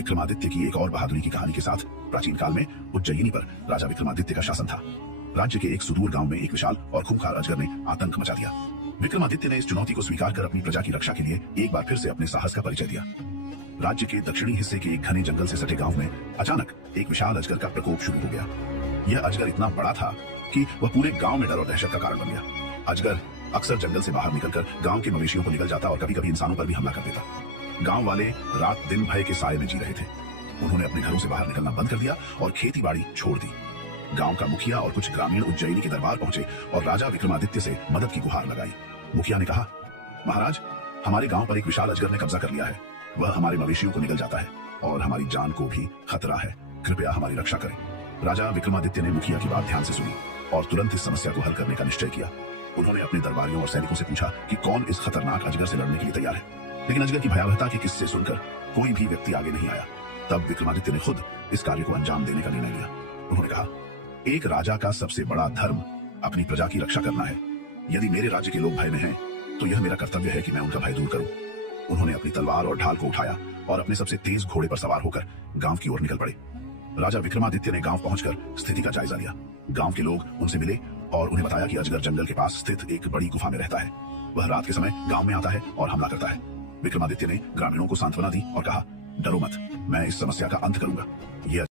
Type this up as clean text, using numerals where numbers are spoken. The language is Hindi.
विक्रमादित्य की एक और बहादुरी की कहानी के साथ। प्राचीन काल में उज्जयिनी पर राजा विक्रमादित्य का शासन था। राज्य के एक सुदूर गांव में एक विशाल और खूंखार अजगर ने आतंक मचा दिया। विक्रमादित्य ने इस चुनौती को स्वीकार कर अपनी प्रजा की रक्षा के लिए एक बार फिर से अपने साहस का परिचय दिया। राज्य के दक्षिणी हिस्से के एक घने जंगल से सटे गांव में अचानक एक विशाल अजगर का प्रकोप शुरू हो गया। यह अजगर इतना बड़ा था कि वह पूरे गांव में डर और दहशत का कारण बन गया। अजगर अक्सर जंगल से बाहर निकलकर गांव के मवेशियों को निगल जाता और कभी कभी इंसानों पर भी हमला कर देता। गांव वाले रात दिन भय के साए में जी रहे थे। उन्होंने अपने घरों से बाहर निकलना बंद कर दिया और खेती बाड़ी छोड़ दी। गांव का मुखिया और कुछ ग्रामीण उज्जयिनी के दरबार पहुंचे और राजा विक्रमादित्य से मदद की गुहार लगाई। मुखिया ने कहा, महाराज, हमारे गांव पर एक विशाल अजगर ने कब्जा कर लिया है। वह हमारे मवेशियों को निगल जाता है और हमारी जान को भी खतरा है। कृपया हमारी रक्षा करें। राजा विक्रमादित्य ने मुखिया की बात ध्यान से सुनी और तुरंत इस समस्या को हल करने का निश्चय किया। उन्होंने अपने दरबारियों और सैनिकों से पूछा कि कौन इस खतरनाक अजगर से लड़ने के लिए तैयार है, लेकिन अजगर की भयावहता के किस्से सुनकर कोई भी व्यक्ति आगे नहीं आया। तब विक्रमादित्य ने खुद इस कार्य को अंजाम देने का निर्णय लिया। उन्होंने कहा, एक राजा का सबसे बड़ा धर्म अपनी प्रजा की रक्षा करना है। यदि मेरे राज्य के लोग भय में हैं, तो यह मेरा कर्तव्य है कि मैं उनका भय दूर करूं। उन्होंने अपनी तलवार और ढाल को उठाया और अपने सबसे तेज घोड़े पर सवार होकर गांव की ओर निकल पड़े। राजा विक्रमादित्य ने गांव पहुंचकर स्थिति का जायजा लिया। गांव के लोग उनसे मिले और उन्हें बताया कि अजगर जंगल के पास स्थित एक बड़ी गुफा में रहता है। वह रात के समय गांव में आता है और हमला करता है। विक्रमादित्य ने ग्रामीणों को सांत्वना दी और कहा, डरो मत, मैं इस समस्या का अंत करूंगा। यह